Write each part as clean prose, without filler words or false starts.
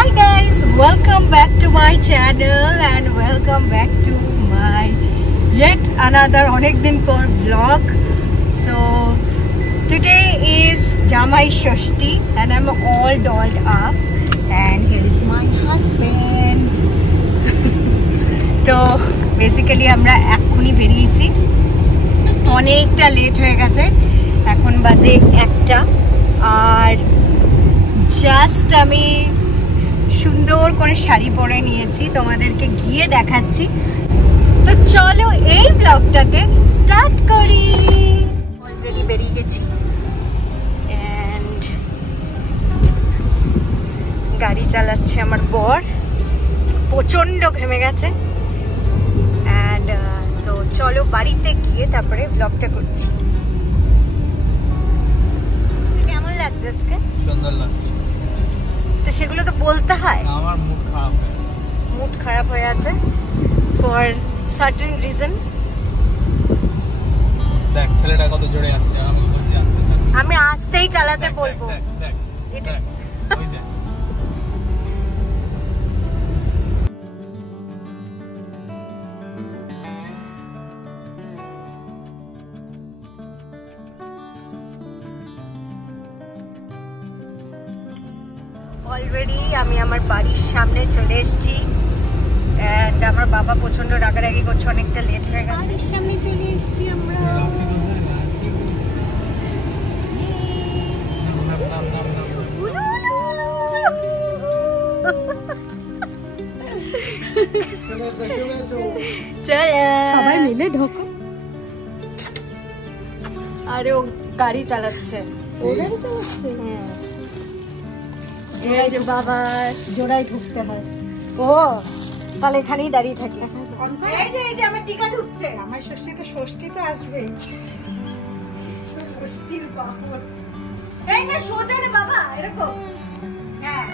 Hi guys, welcome back to my channel and welcome back to my yet another onek din por vlog. So today is Jamai Shoshti and I'm all dolled up and here is my husband. So basically আমরা এখনই বেরিয়েছি, অনেকটা late হয়ে গেছে, এখন বাজে 1টা আর just আমি সুন্দর করে শাড়ি পরে নিয়েছি, তোমাদেরকে গিয়ে দেখাচ্ছি। তো চলো এই ব্লগটাকে স্টার্ট করি। অলরেডি বেরিয়ে গেছি এন্ড গাড়ি চালাচ্ছে আমার বর, প্রচন্ড ঘেমে গেছে এন্ড তো চলো বাড়িতে গিয়ে তারপরে ব্লগটা করছি। কেমন লাগছে আজকে? সুন্দর লাগছে। তো সেগুলো তো বলতে হয়। আমার মুড খারাপ হয়ে আছে ফর সার্টেন রিজন। দেখ ছেলেটা কত জোরে আসছে, আমি বলছি আস্তে চালা। আমি আস্তেই চালাতে বলবো। দেখ এটা ওই দেখ। অলরেডি আমি আমার বাড়ির সামনে চলে এসেছি এন্ড আমার বাবা প্রচন্ড রাগারাগি করছে, অনেকটা লেট হয়ে গেছে। বাড়ির সামনে চলে এসেছি আমরা। সবাই মিলে ঢোকো। আরে ও গাড়ি চালাচ্ছে। ও গাড়ি চালাচ্ছে? হ্যাঁ। বাবা জোড়ায় ঢুকতে হয়। ও তাহলে এখানেই দাঁড়িয়ে থাকি। এই যে আমার টিকা ঢুকছে। আমার ষষ্ঠী তো আসবে। ষষ্ঠীর বাহন। এই না সোজা না বাবা, এরকম। হ্যাঁ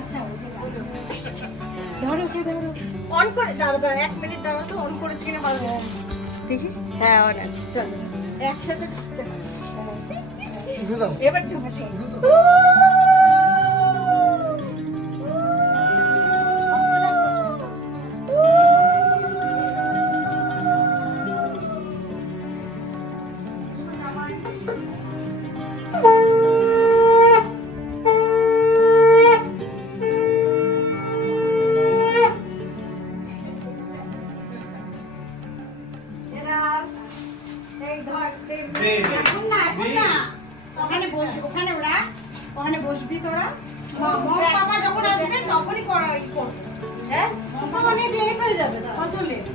আচ্ছা ওকে ধরো অন করে দাঁড়াও, 1 মিনিট দাঁড়াও তো, অন করেছি কিনা বলবো। দেখি হ্যাঁ অন আছে। চলো একসাথে ঢুকতে হয়। এবার ঢুকছি। ওখানে বসবি তোরা, মামা যখন আসবে তখনই করাই করবে। হ্যাঁ মামা অনেক লেট হয়ে যাবে। কত লেট?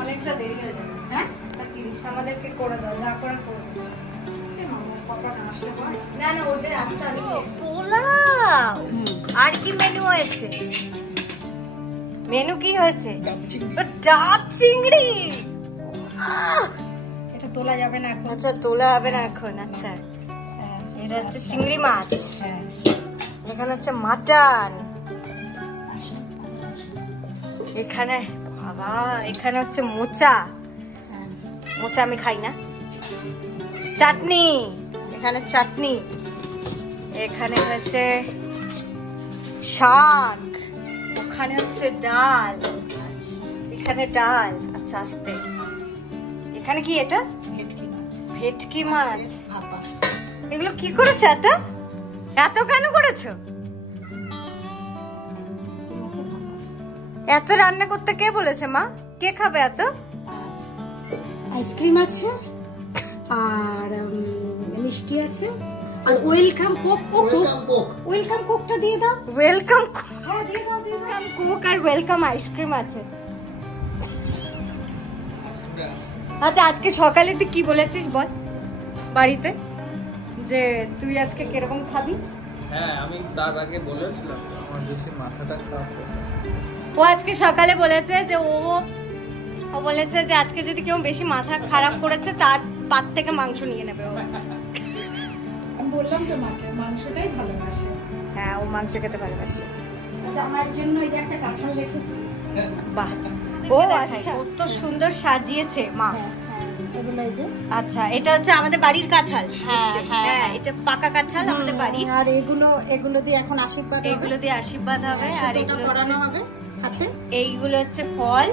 অনেকটা দেরি হয়ে যাবে। হ্যাঁ আমাদেরকে করে দাও, যা করার করে দাও। না না ওদের আসতে আমি পোলাও। আর কি মেনু হয়েছে? মেনু কি হয়েছে? ডাব চিংড়ি। এটা তোলা যাবে না এখন। আচ্ছা তোলা হবে না এখন। আচ্ছা এটা হচ্ছে চিংড়ি মাছ। হ্যাঁ এখানে হচ্ছে মাটন। এখানে বাবা এখানে হচ্ছে মোচা। মোচা আমি খাই না। চাটনি, এখানে চাটনি। এখানে হচ্ছে শাক। ওখানে হচ্ছে ডাল। এখানে ডাল। আচ্ছা আস্তে। এখানে কি এটা? ভেটকি মাছ। ভেটকি মাছ ভাপা। এগুলো কি করেছে? এত কেন করেছো? এত রান্না করতে কে বলেছে মা? কে খাবে এত? আইসক্রিম আছে আর মিষ্টি আছে আর ওয়েলকাম কোক। ওয়েলকাম কোকটা দিয়ে দাও। ওয়েলকাম হ্যাঁ দিয়ে দাও। কোক আর ওয়েলকাম আইসক্রিম আছে। আচ্ছা আজকে সকালে তুই কি বলেছিস বল বাড়িতে, যে তুই আজকে কিরকম খাবি? হ্যাঁ আমি তার আগে বলেছিলাম আমার বেশি মাথাটা খারাপ। ও আজকে সকালে বলেছে যে ও বলেছে যে আজকে যদি কেউ বেশি মাথা খারাপ করেছে তার পাত থেকে মাংস নিয়ে নেবে ও। আমি বললাম তো মাকে মাংসটাই ভালোবাসে। হ্যাঁ ও মাংস খেতে ভালোবাসে। আচ্ছা আমার জন্য এই যে একটা কাঁঠাল রেখেছি। বাহ ও আচ্ছা কত সুন্দর সাজিয়েছে মা। এগুলো এই যে। আচ্ছা, এটা হচ্ছে আমাদের বাড়ির কাঁঠাল। হ্যাঁ, এটা পাকা কাঁঠাল আমাদের বাড়ি। আর এগুলো দিয়ে এখন আশীর্বাদ, এগুলো দিয়ে আশীর্বাদ হবে। আর এগুলো করানো হবে হাতে। এইগুলো হচ্ছে ফল,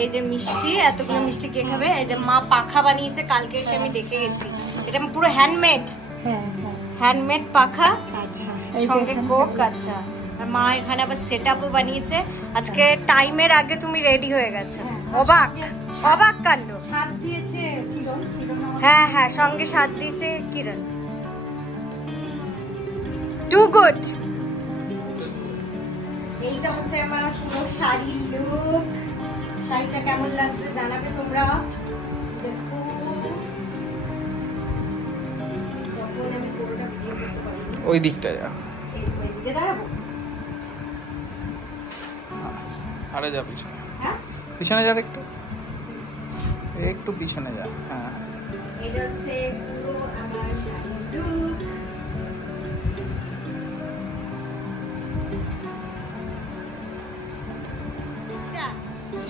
এই যে মিষ্টি, এতগুলো মিষ্টি কে খাবে? এই যে মা পাখা বানিয়েছে, কালকে এসে আমি দেখে গেছি। এটা পুরো হ্যান্ডমেড। হ্যান্ডমেড পাখা। আচ্ছা, সঙ্গে কোক। আচ্ছা, আর মা এখানে আবার সেটআপও বানিয়েছে। আজকে টাইমের আগে তুমি রেডি হয়ে গেছো। অবাক অবাক কাণ্ড। স্বাদ দিয়েছে কিরণ। হ্যাঁ হ্যাঁ, সঙ্গে স্বাদ দিয়েছে কিরণ। Two good. এইটা হচ্ছে আমার পুরো শাড়ির লুক। শাড়িটা কেমন লাগছে জানাবে তোমরা। দেখো, ওই দিকটা যা, দাঁড়াবো। আরে যা পিছনে, হ্যাঁ পিছনে যা, একটু পিছনে যা। হ্যাঁ, এটা হচ্ছে পুরো আমার শাড়ির লুক।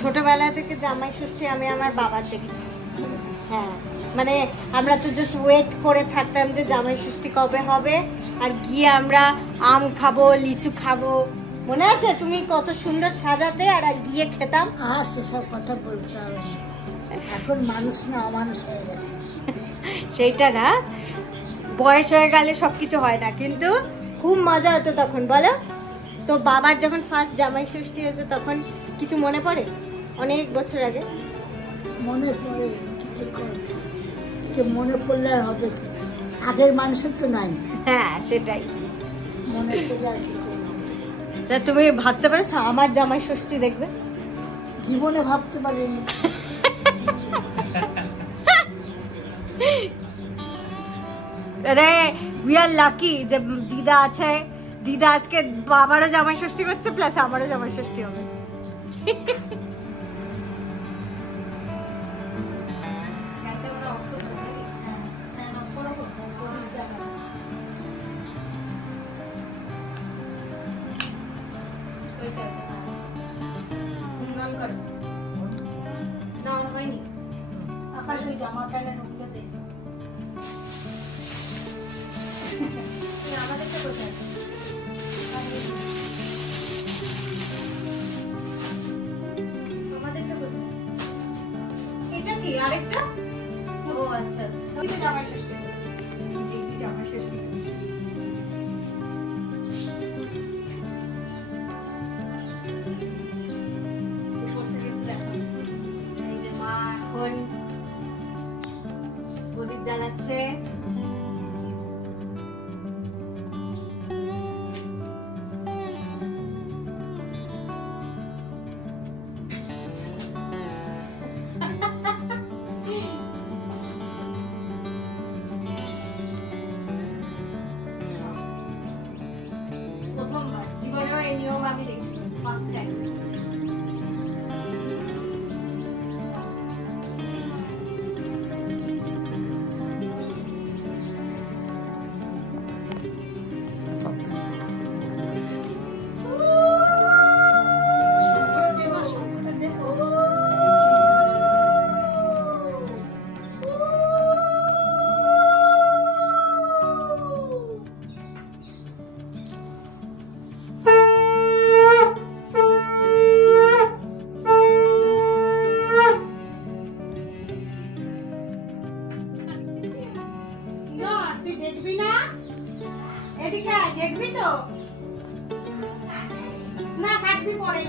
ছোটবেলা থেকে জামাই ষষ্ঠী আমি আমার বাবার দেখেছি। হ্যাঁ, মানে আমরা তো জাস্ট ওয়েট করে থাকতাম যে জামাই ষষ্ঠী কবে হবে, আর গিয়ে আমরা আম খাবো, লিচু খাবো। মনে আছে তুমি কত সুন্দর সাজাতে, আর গিয়ে খেতাম। সেসব কথা বলতে হবে, এখন মানুষ না অমানুষ হয়ে গেছে। সেইটা না, বয়স হয়ে গেলে সবকিছু হয় না, কিন্তু খুব মজা হতো তখন। বলো তো, বাবার যখন ফার্স্ট জামাই ষষ্ঠী হয়েছে তখন কিছু মনে পড়ে? অনেক বছর আগে মনে পড়ে কিছু মনে পড়লে হবে, আগের মানুষের তো নাই। হ্যাঁ, সেটাই মনে পড়লে। তা তুমি ভাবতে পারছো আমার জামাই ষষ্ঠী দেখবে? জীবনে ভাবতে পারিনি। আরে উই আর লাকি যে দিদা আছে। দিদা আজকে বাবারও জামাই ষষ্ঠী করছে, প্লাস আমারও জামাই ষষ্ঠী হবে। আকাশ ওই জামা প্যান্টের উপরে দেয়। আমাদেরটা কোথায়? তোমাদেরটা কোথায়? এটা কি আরেকটা? ও আচ্ছা আচ্ছা, ওই তো জামাই ষষ্ঠী করছি। জামাই ষষ্ঠী করছি। প্রদীপ জ্বালাচ্ছে। প্রথমবার জীবনেও এই নিয়ম আমি দেখি, ফার্স্ট টাইম। দেখবি না? এদিকে দেখবি তো? না, কাটবি পরে।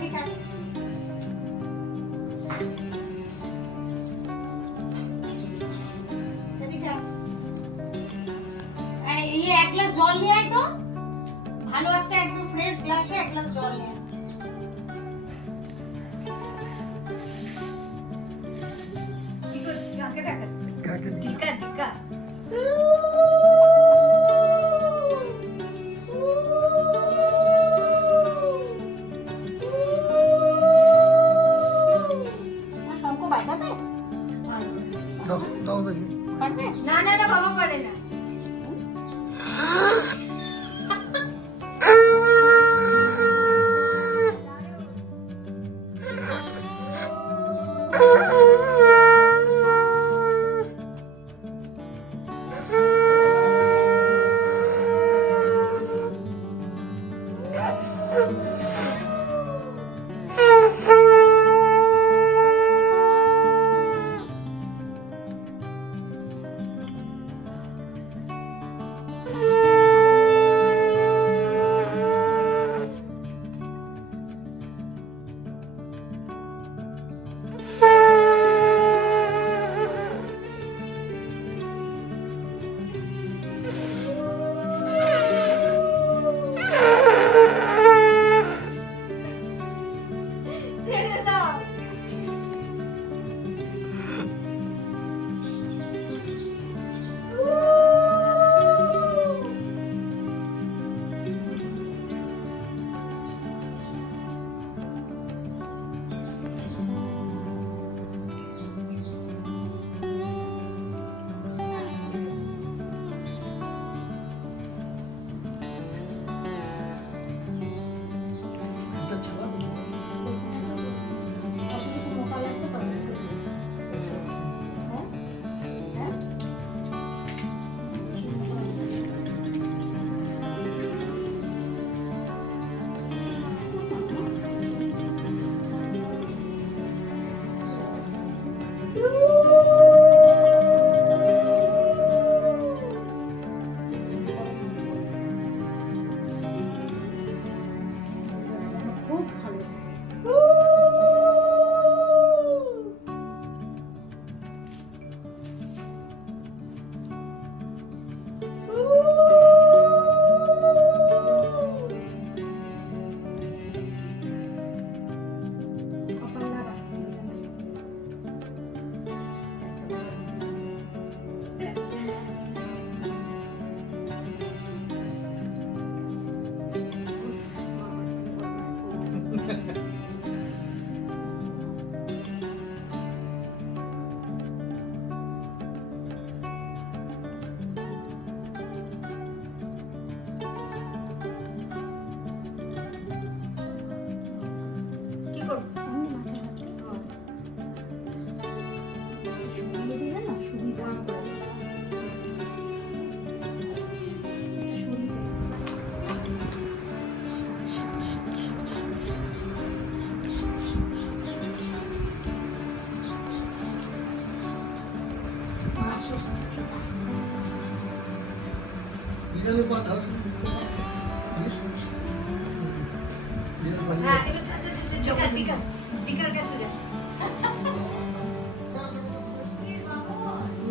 এদিকে এই এক গ্লাস জল নিয়ে আয় তো, ভালো একটা একদম ফ্রেশ গ্লাসে এক গ্লাস জল নিয়ে। কাকে দেখাচ্ছে? টিকা টিকা। না না না, বাবা পারে না।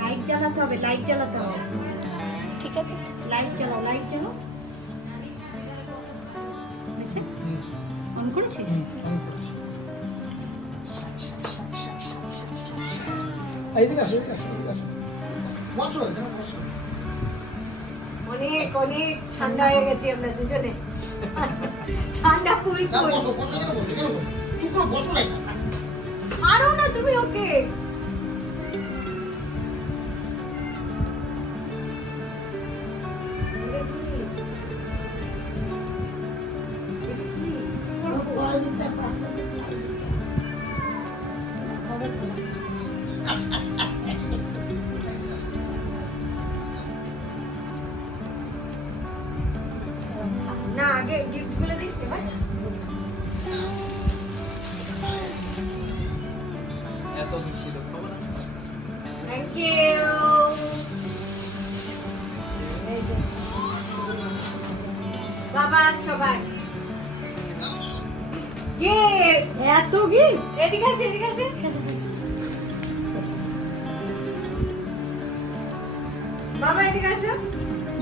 লাইট জ্বালাতে হবে, লাইট জ্বালাতে হবে। ঠিক আছে, লাইট জ্বালাও, লাইট জ্বালাও। অন করেছিস? অনেক অনেক ঠান্ডা হয়ে গেছি আমরা দুজনে। ঠান্ডা ফুল আরো না তুমি ওকে। না আগে গিফট গুলো দিই এবার। এত মিষ্টি তো খাবো না। Thank you. বাবা সবার এত গিফট। এদিকে আসে, এদিকে আসে। বাবা এদিকে আসো।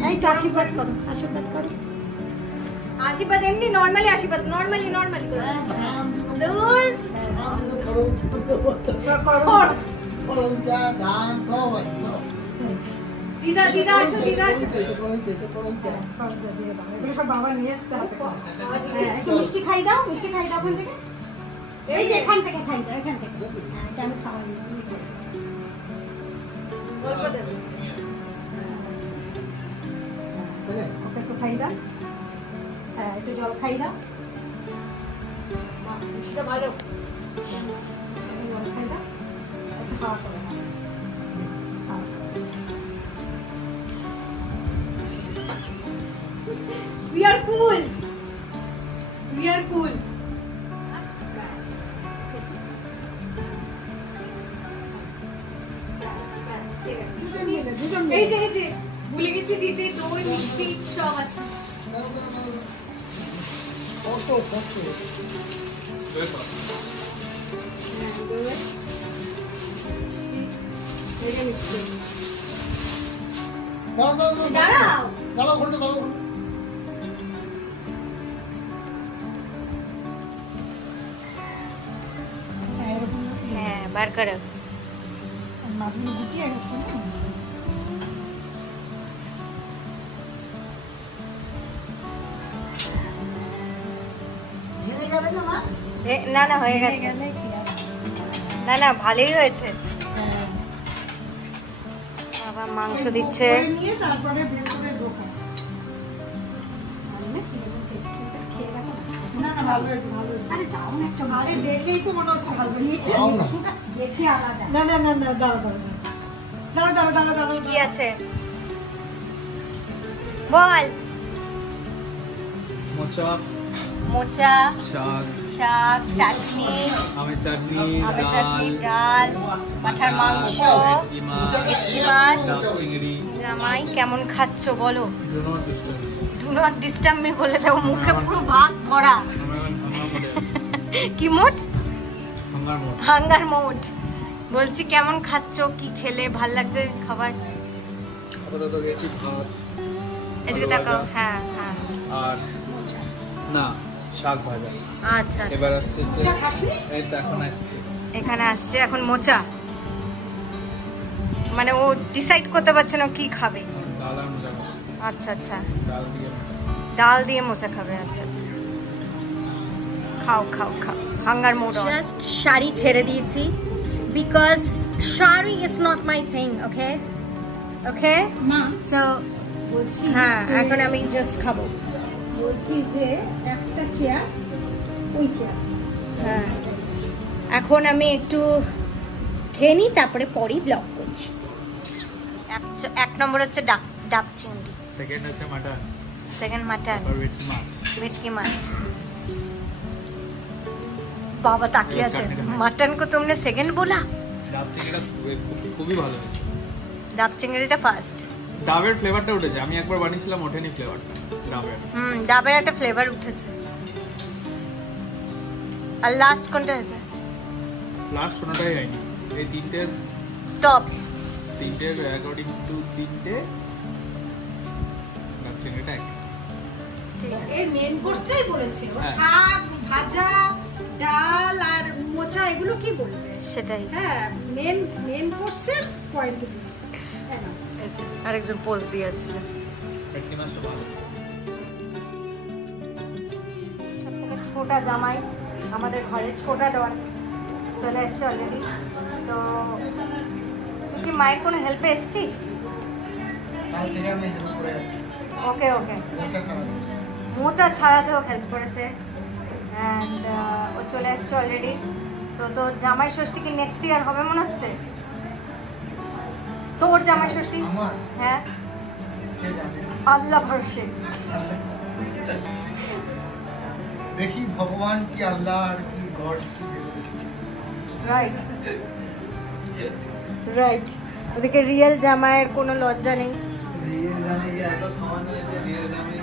এই তো আশীর্বাদ করো, আশীর্বাদ করো। আশীর্বাদ এমনি নরমালি আশীর্বাদ, নরমালি নরমালি দূর দিদা দিদা আসো, দিদা আসো। বাবা নিয়ে এসছে হাতে করে। একটু মিষ্টি খাই দাও, মিষ্টি খাই দাও ওখান থেকে। এই যে এখান থেকে খাই দাও, এখান থেকে। হ্যাঁ এটা আমি খাওয়াই অল্প দেবো। ওকে একটু খাই দাও। হ্যাঁ একটু জল খাই দাও। মিষ্টিটা ভালো, জল খাই দাও, একটু খাওয়া করো। We are cool. We are cool. এই যে ভুলে গেছি দিতে দই মিষ্টি সব আছে। হ্যাঁ বার করো। না না হয়ে গেছে, না না ভালোই হয়েছে। আবার মাংস দিচ্ছে। কি আছে বল? মোচা, মোচা, শাক, শাক, চাটনি, আমের চাটনি, ডাল, পাঠার মাংস, ভেটকি মাছ, চিংড়ি। জামাই কেমন খাচ্ছ বলো? Do not disturb me. Do not disturb me বলে দাও, মুখে পুরো ভাত ভরা। কি মোড? Hunger mode. বলছি কেমন খাচ্ছ, কি খেলে ভাল লাগছে খাবার? আপাতত গেছি ভাত, এদিকে তাকাও। হ্যাঁ হ্যাঁ। আর না শাক ভাজা। আচ্ছা এবার আসছে এই তো এখন আসছে, এখানে আসছে এখন মোচা। মানে ও ডিসাইড করতে পারছে না কি খাবে। ডাল আর মোচা। আচ্ছা আচ্ছা, ডাল দিয়ে ডাল দিয়ে মোচা খাবে। আচ্ছা আচ্ছা, খাও খাও খাও। Hunger mode. জাস্ট শাড়ি ছেড়ে দিয়েছি because sari is not my thing. Okay okay মা সো বলছি, হ্যাঁ এখন আমি জাস্ট খাবো। বলছি যে একটা চেয়ার, ওই চেয়ার। হ্যাঁ এখন আমি একটু খেয়ে নিই, তারপরে পরেই ব্লগ করছি। এক নম্বর হচ্ছে ডাব চিংড়ি, সেকেন্ড আছে মাটন, সেকেন্ড মাটন, আর ভেটকি মাছ। ভেটকি মাছ। বাবা তাকিয়ে আছে। मटन को तुमने सेकंड बोला? ডাব চিংড়িটা খুবই ভালো হয়েছে। ডাব চিংড়িটা ফার্স্ট। ডাবের ফ্লেভারটা উঠেছে, আমি একবার বানিয়েছিলাম ওঠেনি ফ্লেভারটা ডাবের। ডাবের একটা ফ্লেভার উঠেছে। আর লাস্ট কোনটা হয়েছে? লাস্ট কোনটাই হয়নি। এই তিনটের টপ, তিনটের অ্যাকর্ডিং টু তিনটে ডাব চিংড়িটা এক। ঠিক আছে। এই মেন কোর্সটাই বলেছে, হ্যাঁ। শাক ভাজা ডাল আর মোচা, এগুলো কি বলবে? সেটাই। হ্যাঁ মেন কোর্সের পয়েন্ট দিয়েছে। হ্যাঁ না এই যে আরেকজন পোস্ট দিয়ে আসছিল। ভেটকি মাছটা ভালো। ছোটা জামাই আমাদের ঘরে, ছোটা ডন চলে এসছে অলরেডি। তো তুই কি মায়ের কোনো হেল্পে এসছিস? কাল থেকে আমি হেল্প করে যাচ্ছি। ওকে ওকে, মোচা খাওয়া। মোচা ছাড়াতেও হেল্প করেছে। অ্যান্ড ও চলে এসছে অলরেডি। তো তোর জামাই ষষ্ঠী কি নেক্সট ইয়ার হবে মনে হচ্ছে? তোর জামাই ষষ্ঠী? আমার? হ্যাঁ আল্লাহ ভরসে। দেখি ভগবান কি আল্লাহ আর কি গড কি রাইট রাইট। ওদিকে রিয়েল জামাইয়ের কোনো লজ্জা নেই। রিয়েল জামাই কি এত খাওয়ানো হয়েছে? রিয়েল জামাই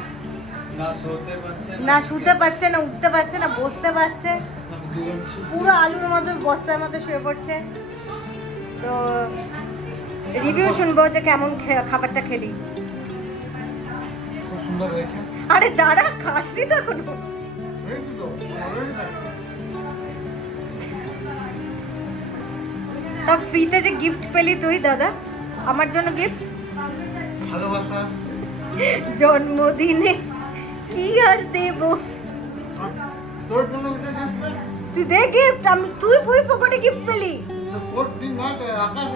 না শুতে পারছে না শুতে পারছে না, উঠতে পারছে না, বসতে পারছে, পুরো আলুর মতো বস্তার মতো শুয়ে পড়ছে। তো রিভিউ শুনবো যে কেমন খাবারটা খেলি। খুব সুন্দর হয়েছে। আরে দাঁড়া, খাসনি তো এখনো। তা ফ্রিতে যে গিফট পেলি তুই দাদা, আমার জন্য গিফট, ভালোবাসা জন্মদিনে কি আর দেব? তোর জন্য তুই দে গিফট। আমি তুই ভুই পকেটে গিফট পেলি? তোর দিন না আকাশ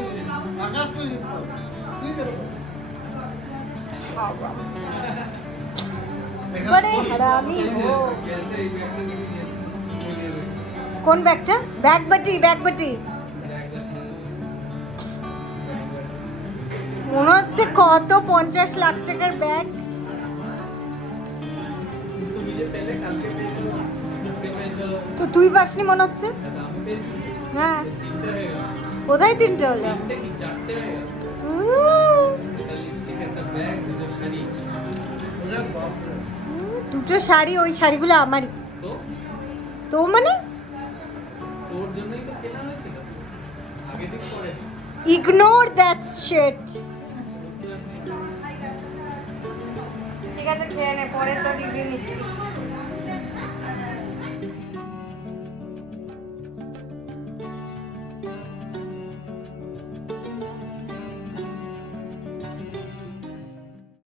আকাশ তো बड़े हरामी हो। কোন ব্যাগটা? ব্যাগবাটি, ব্যাগবাটি মনে হচ্ছে কত 50 লাখ টাকার ব্যাগ। কালকে পেয়েছো না, আজকে পেয়েছো, তো তুই পাসনি মনে হচ্ছে। তাহলে আমি পেয়েছি। হ্যাঁ, তিনটে হয়ে গেল। কোথায় 3টে হলো? তিনটে কি 4টে হয়ে গেল? একটা লিপস্টিক, একটা ব্যাগ, দুটো শাড়ি। দুটো শাড়ি, ওই শাড়িগুলো আমারই। তো তো মানে তোর জন্যই তো কেনা হয়েছিল, আগে দিন পরে। Ignore that shit. ঠিক আছে, খেয়ে নে, পরে তো রিভিউ নিচ্ছি।